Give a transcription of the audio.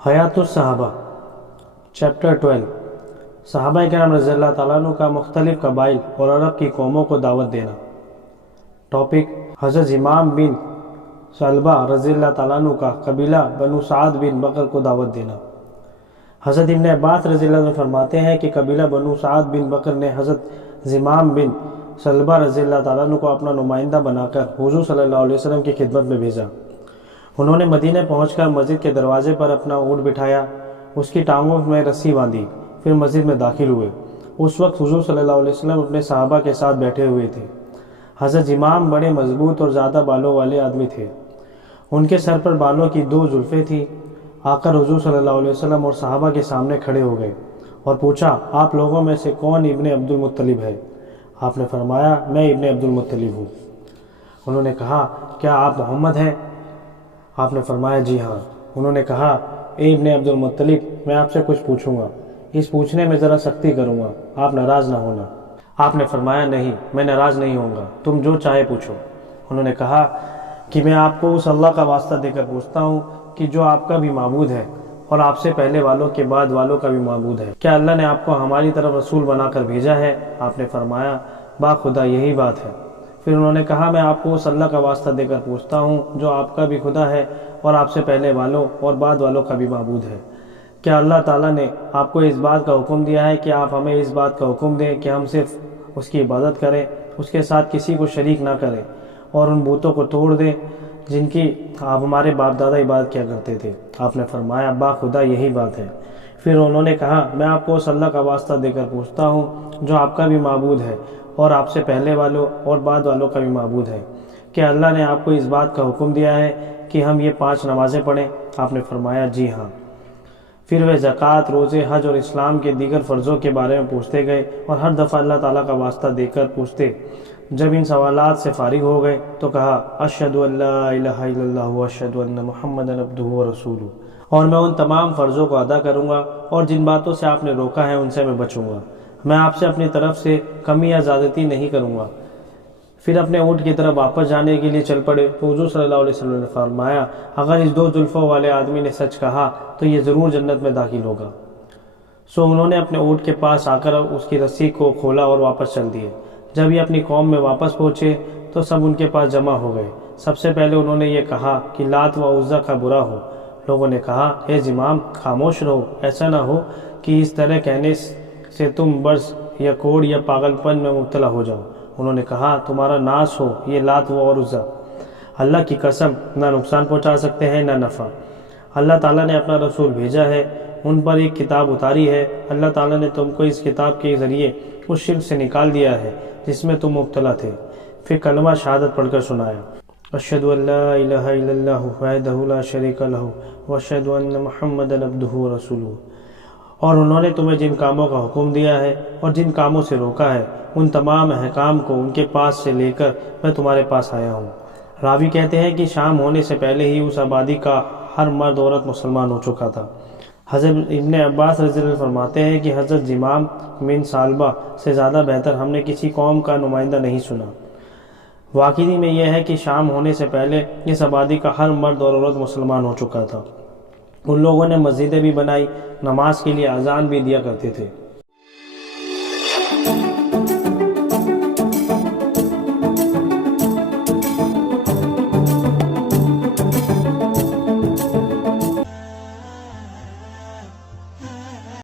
حیات الصحابہ چیپٹر 12 صحابہ کرام رضی اللہ تعالیٰ عنہ کا مختلف قبائل اور عرب کی قوموں کو دعوت دینا۔ ٹاپک: حضرت امام بن ثعلبہ رضی اللہ تعالیٰ عنہ کا قبیلہ بنو سعد بن بکر کو دعوت دینا۔ حضرت ابن عباس رضی اللہ عنہ فرماتے ہیں کہ قبیلہ بنو سعد بن بکر نے حضرت امام بن ثعلبہ رضی اللہ تعالیٰ عنہ کو اپنا نمائندہ بنا کر حضور صلی اللہ علیہ وسلم کی خدمت میں بھیجا۔ انہوں نے مدینہ پہنچ کر مسجد کے دروازے پر اپنا اونٹ بٹھایا، اس کی ٹانگوں میں رسی باندھی، پھر مسجد میں داخل ہوئے۔ اس وقت حضور صلی اللہ علیہ وسلم اپنے صحابہ کے ساتھ بیٹھے ہوئے تھے۔ حضرت امام بڑے مضبوط اور زیادہ بالوں والے آدمی تھے۔ ان کے سر پر بالوں کی 2 زلفیں تھیں۔ آ کر حضور صلی اللہ علیہ وسلم اور صحابہ کے سامنے کھڑے ہو گئے اور پوچھا، آپ لوگوں میں سے کون ابن عبد المطلب ہے؟ آپ نے فرمایا، میں ابن عبد المطلب ہوں۔ انہوں نے کہا، کیا آپ محمد ہیں؟ آپ نے فرمایا، جی ہاں۔ انہوں نے کہا، اے ابن عبد المطلب، میں آپ سے کچھ پوچھوں گا، اس پوچھنے میں ذرا سختی کروں گا، آپ ناراض نہ ہونا۔ آپ نے فرمایا، نہیں، میں ناراض نہیں ہوں گا، تم جو چاہے پوچھو۔ انہوں نے کہا کہ میں آپ کو اس اللہ کا واسطہ دے کر پوچھتا ہوں کہ جو آپ کا بھی معبود ہے اور آپ سے پہلے والوں کے بعد والوں کا بھی معبود ہے، کیا اللہ نے آپ کو ہماری طرف رسول بنا کر بھیجا ہے؟ آپ نے فرمایا، با خدا یہی بات ہے۔ پھر انہوں نے کہا، میں آپ کو اس اللہ کا واسطہ دے کر پوچھتا ہوں جو آپ کا بھی خدا ہے اور آپ سے پہلے والوں اور بعد والوں کا بھی معبود ہے، کیا اللہ تعالیٰ نے آپ کو اس بات کا حکم دیا ہے کہ آپ ہمیں اس بات کا حکم دیں کہ ہم صرف اس کی عبادت کریں، اس کے ساتھ کسی کو شریک نہ کریں اور ان بتوں کو توڑ دیں جن کی آپ ہمارے باپ دادا عبادت کیا کرتے تھے؟ آپ نے فرمایا، با خدا یہی بات ہے۔ پھر انہوں نے کہا، میں آپ کو اس اللہ کا واسطہ دے کر پوچھتا ہوں جو آپ کا بھی معبود ہے اور آپ سے پہلے والوں اور بعد والوں کا بھی معبود ہے، کہ اللہ نے آپ کو اس بات کا حکم دیا ہے کہ ہم یہ 5 نمازیں پڑھیں؟ آپ نے فرمایا، جی ہاں۔ پھر وہ زکوٰۃ، روزے، حج اور اسلام کے دیگر فرضوں کے بارے میں پوچھتے گئے اور ہر دفعہ اللہ تعالیٰ کا واسطہ دے کر پوچھتے۔ جب ان سوالات سے فارغ ہو گئے تو کہا، اشہد ان لا الہ الا اللہ واشہد ان محمدا عبدہ ورسولہ، اور میں ان تمام فرضوں کو ادا کروں گا اور جن باتوں سے آپ نے روکا ہے ان سے میں بچوں گا۔ میں آپ سے اپنی طرف سے کمی یا زیادتی نہیں کروں گا۔ پھر اپنے اونٹ کی طرف واپس جانے کے لیے چل پڑے تو حضور صلی اللہ علیہ وسلم نے فرمایا، اگر اس 2 زلفوں والے آدمی نے سچ کہا تو یہ ضرور جنت میں داخل ہوگا۔ سو انہوں نے اپنے اونٹ کے پاس آ کر اس کی رسی کو کھولا اور واپس چل دیے۔ جب یہ اپنی قوم میں واپس پہنچے تو سب ان کے پاس جمع ہو گئے۔ سب سے پہلے انہوں نے یہ کہا کہ لات و عزا کا برا ہو۔ لوگوں نے کہا، اے امام، خاموش رہو، ایسا نہ ہو کہ اس طرح کہنے سے تم برس یا کوڑ یا پاگل پن میں مبتلا ہو جاؤ۔ انہوں نے کہا، تمہارا ناس ہو، یہ لات و عزا اللہ کی قسم نہ نقصان پہنچا سکتے ہیں نہ نفع۔ اللہ تعالیٰ نے اپنا رسول بھیجا ہے، ان پر ایک کتاب اتاری ہے، اللہ تعالیٰ نے تم کو اس کتاب کے ذریعے اس شرک سے نکال دیا ہے جس میں تم مبتلا تھے۔ پھر کلمہ شہادت پڑھ کر سنایا، اشہد ان لا الہ الا اللہ وحدہ لا شریک لہ واشہد ان محمدا عبدہ ورسولہ۔ اور انہوں نے تمہیں جن کاموں کا حکم دیا ہے اور جن کاموں سے روکا ہے ان تمام احکام کو ان کے پاس سے لے کر میں تمہارے پاس آیا ہوں۔ راوی کہتے ہیں کہ شام ہونے سے پہلے ہی اس آبادی کا ہر مرد عورت مسلمان ہو چکا تھا۔ حضرت ابن عباس رضی اللہ عنہ فرماتے ہیں کہ حضرت امام بن ثعلبہ سے زیادہ بہتر ہم نے کسی قوم کا نمائندہ نہیں سنا۔ واقعی میں یہ ہے کہ شام ہونے سے پہلے اس آبادی کا ہر مرد اور عورت مسلمان ہو چکا تھا۔ ان لوگوں نے مسجدیں بھی بنائی، نماز کے لیے اذان بھی دیا کرتے تھے۔